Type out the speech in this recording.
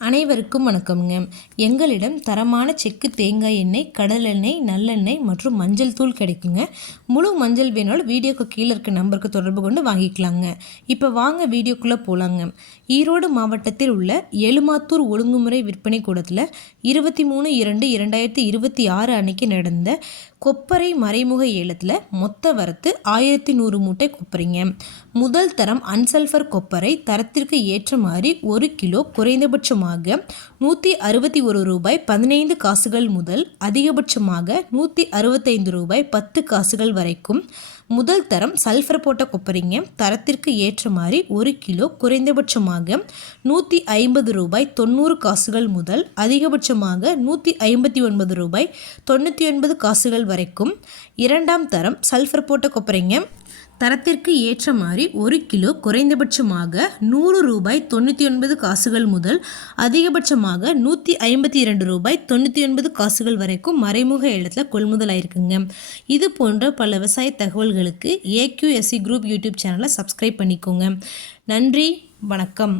அனைவருக்கும் வணக்கம்ங்க. எங்களிடம் தரமான செக்கு தேங்காய் எண்ணெய், கடலெண்ணெய், நல்லெண்ணெய் மற்றும் மஞ்சள் தூள் கிடைக்குங்க. முழு மஞ்சள் வேணாலும் வீடியோக்கு கீழே இருக்க நம்பருக்கு தொடர்பு கொண்டு வாங்கிக்கலாங்க. இப்போ வாங்க வீடியோக்குள்ளே போகலாங்க. ஈரோடு மாவட்டத்தில் உள்ள எலுமாத்தூர் ஒழுங்குமுறை விற்பனை கூடத்தில் 23/2/2026 அன்னைக்கு நடந்த கொப்பரை மறைமுக ஏலத்தில் மொத்த வரத்து 1100 மூட்டை கொப்பரைங்க. முதல் தரம் அன்சல்ஃபர் கொப்பரை தரத்திற்கு ஏற்ற மாதிரி 1 கிலோ குறைந்தபட்சமாக ரூபாய் 161.15 முதல் அதிகபட்சமாக ரூபாய் 165.10 வரைக்கும் முதல் தரம் சல்ஃபர் போட்ட கொப்பரைங்க. தரத்திற்கு ஏற்ற மாதிரி 1 கிலோ குறைந்தபட்சமாக ரூபாய் 150.90 முதல் அதிகபட்சமாக ரூபாய் 159.99 வரைக்கும் இரண்டாம் தரம் சல்ஃபர் போட்ட கொப்பரைங்க. தரத்திற்கு ஏற்ற மாதிரி 1 கிலோ குறைந்தபட்சமாக ரூபாய் 199.99 முதல் அதிகபட்சமாக ரூபாய் 152.99 வரைக்கும் மறைமுக ஏலத்தில் கொள்முதல் ஆயிருக்குங்க. இது போன்ற பல விவசாய தகவல்களுக்கு AQSC குரூப் யூடியூப் சேனலை சப்ஸ்கிரைப் பண்ணிக்கோங்க. நன்றி, வணக்கம்.